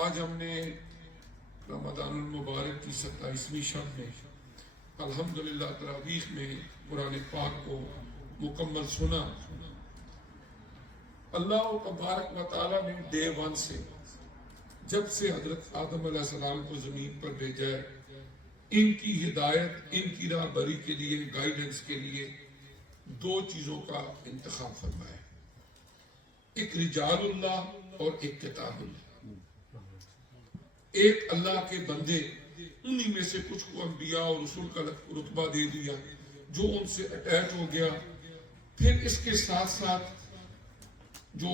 آج ہم نے رمضان المبارک کی 27ویں شب میں الحمدللہ تراویح میں قرآن پاک کو مکمل سنا۔ اللہ تبارک و تعالیٰ نے ڈے ون سے جب سے حضرت آدم علیہ السلام کو زمین پر بھیجا ہے، ان کی ہدایت، ان کی راہبری کے لیے، گائیڈنس کے لیے دو چیزوں کا انتخاب فرمایا، ایک رجال اللہ اور ایک کتاب اللہ۔ ایک اللہ کے بندے، انہی میں سے کچھ کو انبیاء اور رسول کا رتبہ دے دیا جو ان سے اٹیچ ہو گیا، پھر اس کے ساتھ ساتھ جو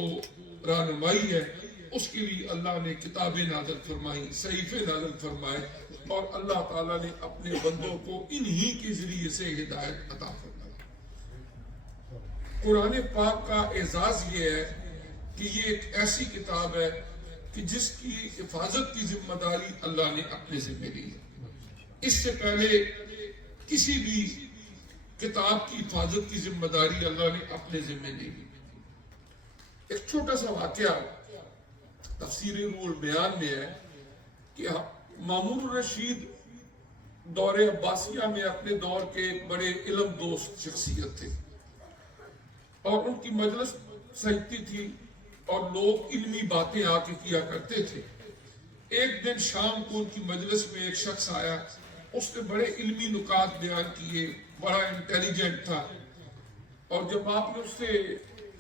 رہنمائی ہے اس کے لیے اللہ نے کتابیں نازل فرمائی، صحیفے نازل فرمائے، اور اللہ تعالیٰ نے اپنے بندوں کو انہی کے ذریعے سے ہدایت عطا فرمائی۔ قرآن پاک کا اعزاز یہ ہے کہ یہ ایک ایسی کتاب ہے کہ جس کی حفاظت کی ذمہ داری اللہ نے اپنے ذمہ لی ہے۔ اس سے پہلے کسی بھی کتاب کی حفاظت کی ذمہ داری اللہ نے اپنے ذمہ نہیں لی۔ ایک چھوٹا سا واقعہ تفسیر روح البیان میں ہے کہ مامون الرشید دور عباسیہ میں اپنے دور کے ایک بڑے علم دوست شخصیت تھے، اور ان کی مجلس سجتی تھی اور لوگ علمی باتیں آ کے کیا کرتے تھے۔ ایک دن شام کو ان کی مجلس میں ایک شخص آیا، اس نے بڑے علمی نکات بیان کیے، بڑا انٹیلیجنٹ تھا، اور جب آپ نے اس سے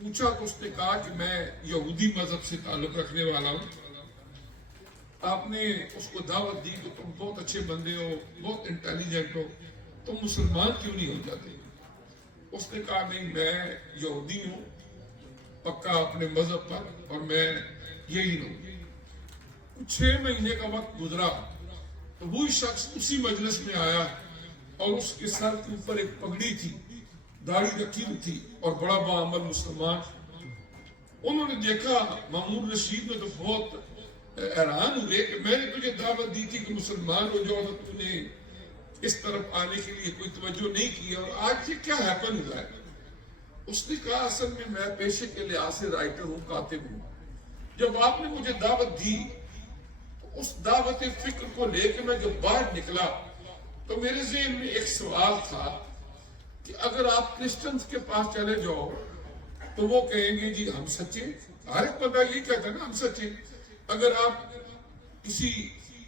پوچھا تو اس نے کہا کہ میں یہودی مذہب سے تعلق رکھنے والا ہوں۔ آپ نے اس کو دعوت دی کہ تم بہت اچھے بندے ہو، بہت انٹیلیجنٹ ہو، تم مسلمان کیوں نہیں ہو جاتے؟ اس نے کہا نہیں، میں یہودی ہوں پکا اپنے مذہب پر، اور میں یہی ہوں۔ 6 مہینے کا وقت گزرا تو وہی شخص اسی مجلس میں آیا، اور اس کے سر کے اوپر ایک پگڑی تھی، داڑھی رکھی ہوئی تھی، اور بڑا باعمل مسلمان۔ انہوں نے دیکھا، مامون رشید نے تو بہت حیران ہوئے کہ میں نے تجھے دعوت دی تھی کہ مسلمان ہو جاؤ، تو تو نے اس طرف آنے کے لیے کوئی توجہ نہیں کی، اور آج یہ کیا ہیپن ہوا ہے؟ اس نے کہا اصل میں پیشے کے لحاظ سے رائٹر ہوں، کاتب ہوں۔ جب آپ نے مجھے دعوت دی تو اس دعوت فکر کو لے کے میں جب باہر نکلا تو میرے ذہن میں ایک سوال تھا کہ اگر آپ کرسچنز کے پاس چلے جاؤ تو وہ کہیں گے جی ہم سچے، ہر ایک بندہ یہ کہتا ہے نا ہم سچے۔ اگر آپ کسی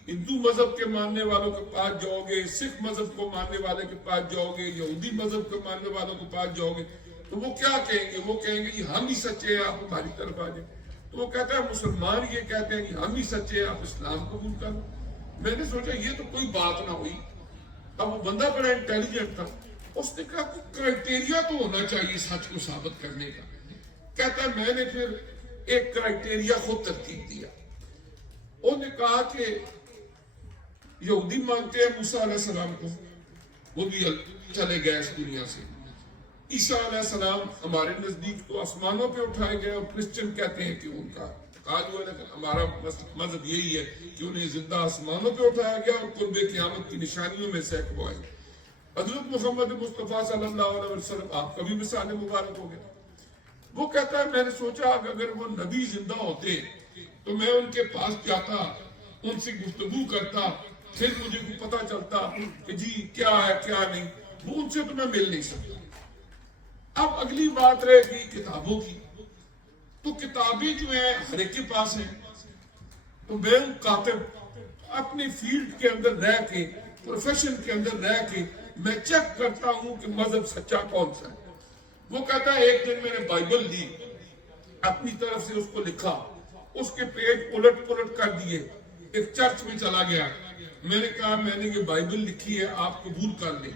ہندو مذہب کے ماننے والوں کے پاس جاؤ گے، سکھ مذہب کو ماننے والے کے پاس جاؤ گے، یہودی مذہب کے ماننے والوں کے پاس جاؤ گے تو وہ کیا کہیں گے؟ وہ کہیں گے جی ہم ہی سچے ہیں، آپ ہماری طرف آ جائیں۔ تو وہ کہتا ہے مسلمان یہ کہتے ہیں کہ ہم ہی سچے ہیں، آپ اسلام قبول کر لو۔ میں نے سوچا یہ تو کوئی بات نہ ہوئی۔ اب وہ بندہ بڑا انٹیلیجنٹ تھا، اس نے کہا کہ کرائٹیریا تو ہونا چاہیے سچ کو ثابت کرنے کا۔ کہتا ہے میں نے پھر ایک کرائٹیریا خود ترتیب دیا۔ انہوں نے کہا کہ یہودی مانتے ہیں موسیٰ علیہ السلام کو، وہ بھی چلے گئے اس دنیا سے۔ عیسیٰ علیہ السلام ہمارے نزدیک تو آسمانوں پہ اٹھائے گئے، اور کرسچن کہتے ہیں کہ ان کا قال ہے لیکن ہمارا مذہب یہی ہے کہ انہیں زندہ آسمانوں پہ اٹھایا گیا اور قرب قیامت کی نشانیوں میں سے ایک وہ ہے۔ حضرت محمد مصطفیٰ صلی اللہ علیہ وسلم آپ کا بھی مثال مبارک ہو گیا۔ وہ کہتا ہے میں نے سوچا اگر وہ نبی زندہ ہوتے تو میں ان کے پاس جاتا، ان سے گفتگو کرتا، پھر مجھے کو پتا چلتا کہ جی کیا ہے کیا نہیں۔ وہ ان سے تو میں مل نہیں سکتا۔ اب اگلی بات رہے گی کتابوں کی، تو کتابیں جو ہیں ہر ایک کے پاس ہیں، تو میں کاتب اپنی فیلڈ کے اندر رہ کے، پروفیشن کے اندر رہ کے میں چیک کرتا ہوں کہ مذہب سچا کون سا ہے۔ وہ کہتا ہے ایک دن میں نے بائبل لی، اپنی طرف سے اس کو لکھا، اس کے پیج الٹ پلٹ کر دیے، ایک چرچ میں چلا گیا، میں نے کہا میں نے یہ بائبل لکھی ہے آپ قبول کر لیں۔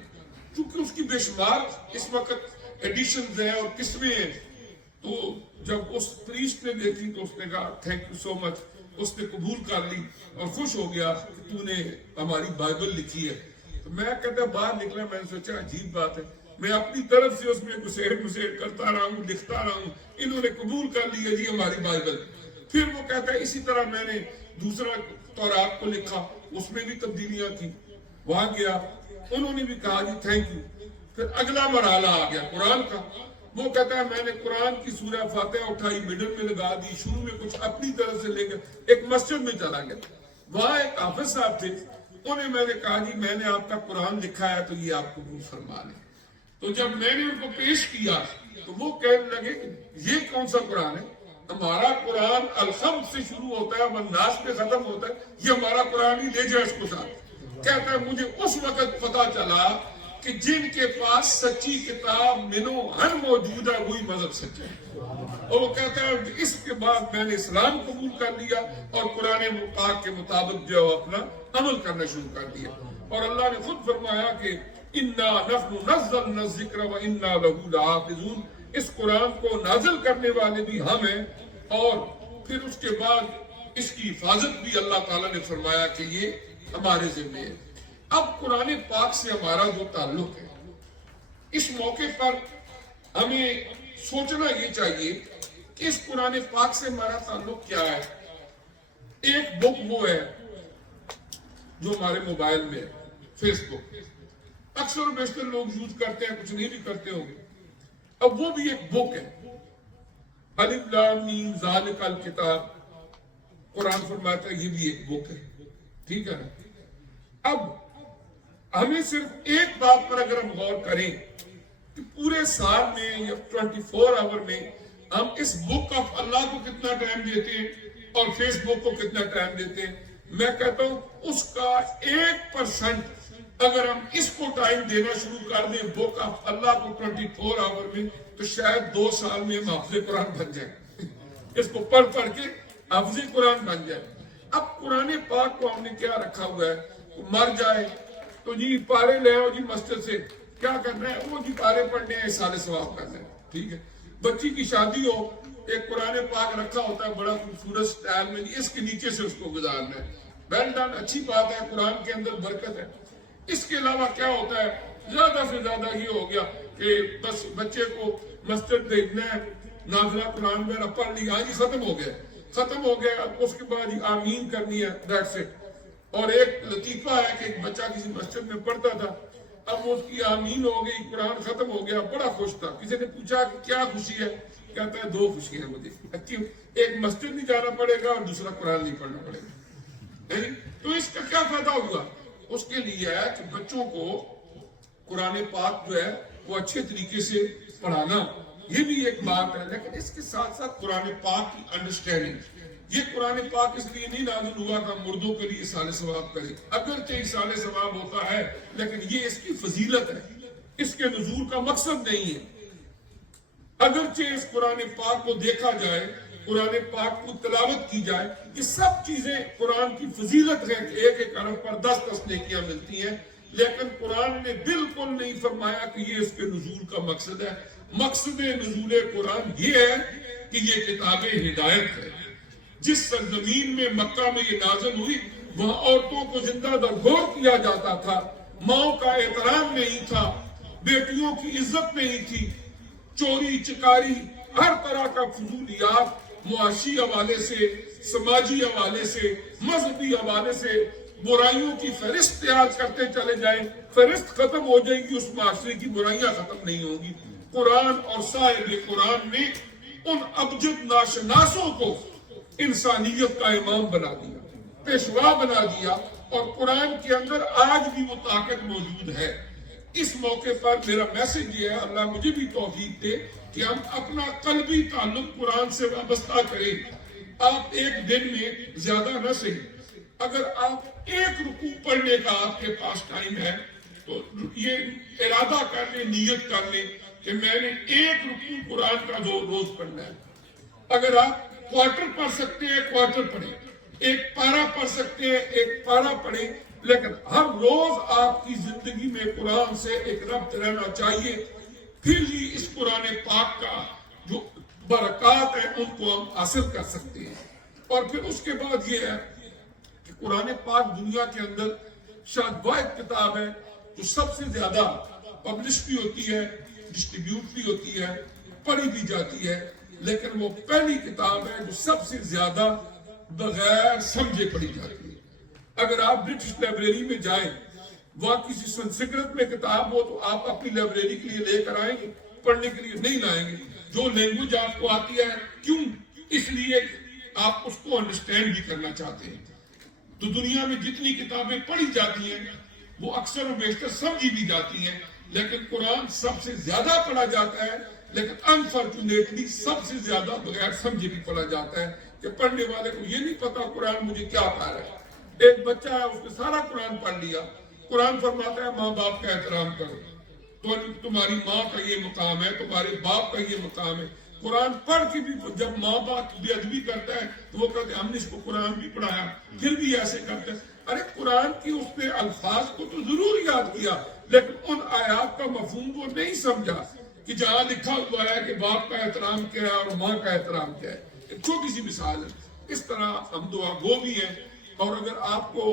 چونکہ اس کی بے شمار اس وقت ایڈیشنز ہیں اور قسمیں ہیں، تو جب اس پریسٹ نے دیکھی تو اس نے کہا تھینک یو سو مچ، اس نے قبول کر لی اور خوش ہو گیا کہ تو نے ہماری بائبل لکھی ہے۔ تو میں کہتا باہر نکلا، میں نے سوچا عجیب بات ہے، میں اپنی طرف سے اس میں گسیڑ کرتا رہا ہوں، لکھتا رہا ہوں، انہوں نے قبول کر لی ہے جی ہماری بائبل۔ پھر وہ کہتا ہے اسی طرح میں نے دوسرا تورات کو لکھا، اس میں بھی تبدیلیاں تھیں، وہاں گیا، انہوں نے بھی کہا جی تھینک یو۔ پھر اگلا مرحلہ آ گیا قرآن کا، وہ کہتا ہے میں نے قرآن کی سورہ فاتحہ اٹھائی، مڈل میں لگا دی، شروع میں کچھ اپنی طرف سے لے کر ایک مسجد میں چلا گیا، وہاں ایک حافظ صاحب تھے، انہیں میں نے کہا جی میں نے آپ کا قرآن لکھا ہے تو یہ آپ قبول فرما لیں۔ تو جب میں نے ان کو پیش کیا تو وہ کہنے لگے کہ یہ کون سا قرآن ہے؟ ہمارا قرآن الحمد سے شروع ہوتا ہے والناس پہ ختم ہوتا ہے، یہ ہمارا قرآن ہی، لے جائے اس کو ساتھ۔ کہتا ہے مجھے اس وقت پتا چلا کہ جن کے پاس سچی کتاب منو ہن موجود ہے وہی مذہب سچا ہے۔ اور وہ کہتا ہے اس کے بعد میں نے اسلام قبول کر لیا اور قرآن پاک کے مطابق جو اپنا عمل کرنا شروع کر دیا۔ اور اللہ نے خود فرمایا کہ انا نحن نزلنا الذکر وانا لہ لحافظون، اس قرآن کو نازل کرنے والے بھی ہم ہیں، اور پھر اس کے بعد اس کی حفاظت بھی اللہ تعالیٰ نے فرمایا کہ یہ ہمارے ذمہ ہے۔ اب قرآن پاک سے ہمارا جو تعلق ہے، اس موقع پر ہمیں سوچنا یہ چاہیے کہ اس قرآن پاک سے ہمارا تعلق کیا ہے۔ ایک بک وہ ہے جو ہمارے موبائل میں ہے، فیس بک، اکثر و بیشتر لوگ یوز کرتے ہیں، کچھ نہیں بھی کرتے ہوں گے۔ اب وہ بھی ایک بک ہے، الف لام میم ذالک الکتاب، قرآن فرماتا ہے یہ بھی ایک بک ہے، ٹھیک ہے نا۔ اب ہمیں صرف ایک بات پر اگر ہم غور کریں کہ پورے سال میں یا 24 آور میں ہم اس بک آف اللہ کو کتنا ٹائم دیتے ہیں اور فیس بک کو کتنا ٹائم دیتے ہیں، میں کہتا ہوں اس کا 1% اگر ہم اس کو ٹائم دینا شروع کر دیں بک آف اللہ کو 24 آور میں، تو شاید 2 سال میں ہم حافظ قرآن بن جائیں، اس کو پڑھ پڑھ کے حافظ قرآن بن جائیں۔ اب قرآن پاک کو ہم نے کیا رکھا ہوا ہے، مر جائے تو جی پارے لے آؤ جی مسجد سے، کیا کرنا ہے وہ جی پارے پڑھنے ہیں، سارے ثواب کرنا ہے، ٹھیک ہے۔ بچی کی شادی ہو، ایک قرآن پاک رکھا ہوتا ہے بڑا خوبصورت سٹائل میں، اس کے نیچے سے اس کو گزارنا ہے، ویل ڈن، اچھی بات ہے، قرآن کے اندر برکت ہے۔ اس کے علاوہ کیا ہوتا ہے، زیادہ سے زیادہ یہ ہو گیا کہ بس بچے کو مسجد بھیجنا ہے، نازلہ قرآن میرا پڑھ لی، ہاں جی ختم ہو گیا، اس کے بعد آمین کرنی ہے، دیٹس اٹ۔ اور ایک لطیفہ ہے کہ ایک بچہ کسی مسجد میں پڑھتا تھا، اب اس کی آمین ہو گئی، قرآن ختم ہو گیا، بڑا خوش تھا، کسی نے پوچھا کہ کیا خوشی ہے، کہتا ہے 2 خوشی ہیں مجھے، کیوں؟ ایک مسجد نہیں جانا پڑے گا اور دوسرا قرآن نہیں پڑھنا پڑے گا۔ تو اس کا کیا فائدہ ہوا؟ اس کے لیے ہے کہ بچوں کو قرآن پاک جو ہے وہ اچھے طریقے سے پڑھانا، یہ بھی ایک بات ہے، لیکن اس کے ساتھ ساتھ قرآن پاک کی انڈرسٹینڈنگ۔ یہ قرآن پاک اس لیے نہیں نازل ہوا کہ مردوں کے لیے اصال ثواب کرے، اگرچہ اصال ثواب ہوتا ہے لیکن یہ اس کی فضیلت ہے، اس کے نزول کا مقصد نہیں ہے۔ اگرچہ اس قرآن پاک کو دیکھا جائے، قرآن پاک کو تلاوت کی جائے، یہ سب چیزیں قرآن کی فضیلت ہے کہ ایک ایک حرف پر 10 نیکیاں ملتی ہیں، لیکن قرآن نے بالکل نہیں فرمایا کہ یہ اس کے نزول کا مقصد ہے۔ مقصد نزول قرآن یہ ہے کہ یہ کتاب ہدایت ہے۔ جس سرزمین میں مکہ میں یہ نازل ہوئی وہاں عورتوں کو زندہ درگور کیا جاتا تھا، ماؤں کا احترام نہیں تھا، بیٹیوں کی عزت نہیں تھی، چوری چکاری ہر طرح کا فضولیات معاشی حوالے سے، سماجی حوالے سے، مذہبی حوالے سے برائیوں کی فہرست تیار کرتے چلے جائیں، فہرست ختم ہو جائے گی، اس معاشرے کی برائیاں ختم نہیں ہوں گی۔ قرآن اور صاحب قرآن نے ان ابجد ناشناسوں کو انسانیت کا امام بنا دیا، پیشوا بنا دیا، اور قرآن کے اندر آج بھی وہ طاقت موجود ہے۔ اس موقع پر میرا میسج یہ ہے، اللہ مجھے بھی توفیق دے کہ ہم اپنا قلبی تعلق قرآن سے وابستہ کریں۔ آپ ایک دن میں زیادہ نہ صحیح، اگر آپ ایک رکوع پڑھنے کا آپ کے پاس ٹائم ہے تو یہ ارادہ کر لیں، نیت کر لیں کہ میں نے ایک رکوع قرآن کا روز پڑھنا ہے۔ اگر آپ کوارٹر پڑھ سکتے ہیں کوارٹر پڑھیں، ایک پارہ پڑھ سکتے ہیں ایک پارہ پڑھیں، لیکن ہر روز آپ کی زندگی میں قرآن سے ایک ربط رہنا چاہیے، پھر ہی اس قرآن پاک کا جو برکات ہیں ان کو ہم حاصل کر سکتے ہیں۔ اور پھر اس کے بعد یہ ہے کہ قرآن پاک دنیا کے اندر شاید واحد کتاب ہے جو سب سے زیادہ پبلش بھی ہوتی ہے، ڈسٹریبیوٹ بھی ہوتی ہے، پڑھی بھی جاتی ہے، لیکن وہ پہلی کتاب ہے جو سب سے زیادہ بغیر سمجھے پڑھی جاتی ہے۔ اگر آپ برٹش لائبریری میں جائیں، وہاں کسی سنسکرت میں کتاب ہو تو آپ اپنی لائبریری کے لیے لے کر آئیں گے، پڑھنے کے لیے نہیں لائیں گے. جو لینگویج آپ کو آتی ہے کیوں؟ اس لیے آپ اس کو انڈرسٹینڈ بھی کرنا چاہتے ہیں. تو دنیا میں جتنی کتابیں پڑھی جاتی ہیں وہ اکثر و بیشتر سمجھی بھی جاتی ہیں, لیکن قرآن سب سے زیادہ پڑھا جاتا ہے, لیکن انفارچونیٹلی سب سے زیادہ بغیر سمجھے بھی پڑھا جاتا ہے کہ پڑھنے والے کو یہ نہیں پتا قرآن مجھے کیا پڑھ رہا ہے. ایک بچہ ہے, اس نے سارا قرآن پڑھ لیا. قرآن فرماتا ہے ماں باپ کا احترام کرو, تو تمہاری ماں کا یہ مقام ہے, تمہارے باپ کا یہ مقام ہے. قرآن پڑھ کے بھی جب ماں باپ بے ادبی کرتا ہے تو وہ کہتے ہیں ہم نے اس کو قرآن بھی پڑھایا, پھر بھی ایسے کرتے ہیں. ارے قرآن کی اس نے الفاظ کو تو ضرور یاد کیا, لیکن ان آیات کا مفہوم وہ نہیں سمجھا کہ جہاں لکھا ہوا ہے کہ باپ کا احترام کیا ہے اور ماں کا احترام کیا ہے. ایک چھوٹی سی مثال ہے. اس طرح ہم دعا گو بھی ہیں. اور اگر آپ کو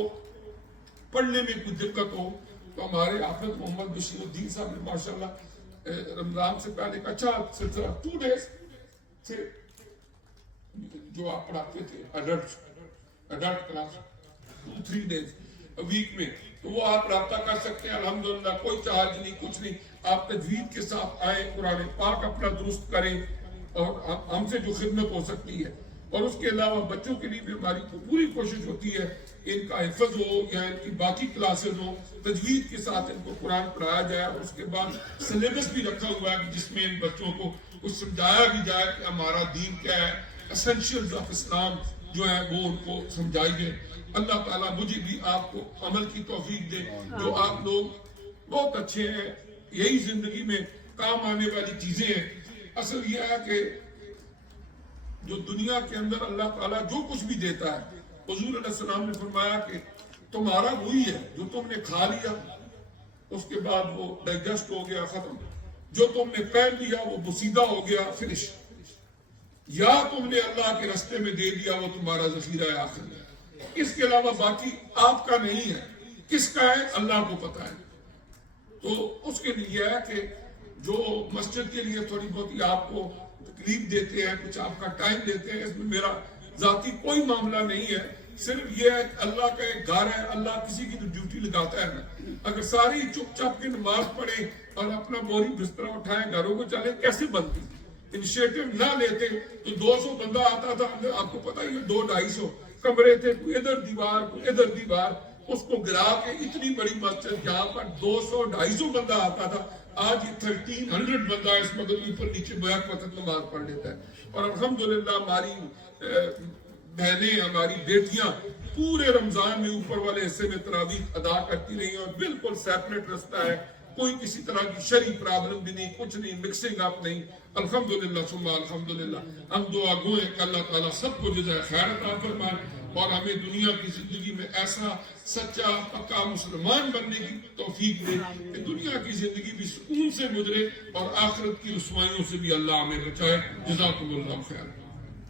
پڑھنے میں کچھ دقت ہو تو ہمارے حافظ محمد بشیر الدین صاحب نے ماشاءاللہ رمضان سے پہلے ایک اچھا سلسلہ 2 days تھے جو آپ پڑھاتے تھے ایڈلٹ کلاس 2-3 days ویک میں, تو وہ آپ رابطہ کر سکتے ہیں. الحمدللہ کوئی چارج نہیں, کچھ نہیں. آپ تجوید کے ساتھ آئیں, قرآن پاک اپنا درست کریں اور ہم سے جو خدمت ہو سکتی ہے. اور اس کے علاوہ بچوں کے لیے بھی ہماری پوری کوشش ہوتی ہے ان کا حفظ ہو یا ان کی باقی کلاسز ہو, تجوید کے ساتھ ان کو قرآن پڑھایا جائے. اور اس کے بعد سلیبس بھی رکھا ہوا ہے جس میں ان بچوں کو کچھ سمجھایا بھی جائے کہ ہمارا دین کیا ہے, ایسنشیلز آف اسلام جو ہے وہ ان کو سمجھائی گئے. اللہ تعالیٰ مجھے بھی آپ کو عمل کی توفیق دے. جو آپ لوگ بہت اچھے ہیں, یہی زندگی میں کام آنے والی چیزیں ہیں. اصل یہ ہے کہ جو دنیا کے اندر اللہ تعالیٰ جو کچھ بھی دیتا ہے, حضور علیہ السلام نے فرمایا کہ تمہارا وہی ہے جو تم نے کھا لیا اس کے بعد وہ ڈائجسٹ ہو گیا, ختم. جو تم نے پہن لیا وہ بسیدہ ہو گیا, فنش. یا تم نے اللہ کے راستے میں دے دیا وہ تمہارا ذخیرہ آخر ہے. اس کے علاوہ باقی آپ کا نہیں ہے. کس کا ہے اللہ کو پتا ہے. تو اس کے لیے ہے کہ جو مسجد کے لیے تھوڑی بہت آپ کو تکلیف دیتے ہیں, کچھ آپ کا ٹائم دیتے ہیں, اس میں میرا ذاتی کوئی معاملہ نہیں ہے. صرف یہ ہے کہ اللہ کا ایک گھر ہے, اللہ کسی کی تو ڈیوٹی لگاتا ہے نا. اگر ساری چپ چاپ کے نماز پڑھیں اور اپنا بوری بستر اٹھائیں گھروں کو چلیں, کیسے بنتی؟ انیشیٹو نہ لیتے تو 200 بندہ آتا تھا, آپ کو پتا ہی 200-250 کمرے تھے, کوئی ادھر دیوار کوئی ادھر دیوار, اس کو گرا کے اتنی بڑی مسجد جہاں پر 200-250 بندہ آتا تھا, آج 1300 بندہ اس مگر اوپر نیچے بیک وقت نماز پڑھ لیتا ہے. اور الحمدللہ ہماری بہنیں, ہماری بیٹیاں پورے رمضان میں اوپر والے حصے میں تراویح ادا کرتی رہی, اور بالکل سیپریٹ رستہ ہے, کوئی کسی طرح کی شرعی پرابلم بھی نہیں, کچھ نہیں, مکسنگ اپ نہیں. الحمدللہ ثم الحمدللہ. ہم دعا گو ہیں کہ اللہ تعالیٰ سب کو جزائے خیر عطا فرمائے اور ہمیں دنیا کی زندگی میں ایسا سچا پکا مسلمان بننے کی توفیق دے کہ دنیا کی زندگی بھی سکون سے گزرے اور آخرت کی رسوائیوں سے بھی اللہ ہمیں بچائے. جزاکم اللہ خیر.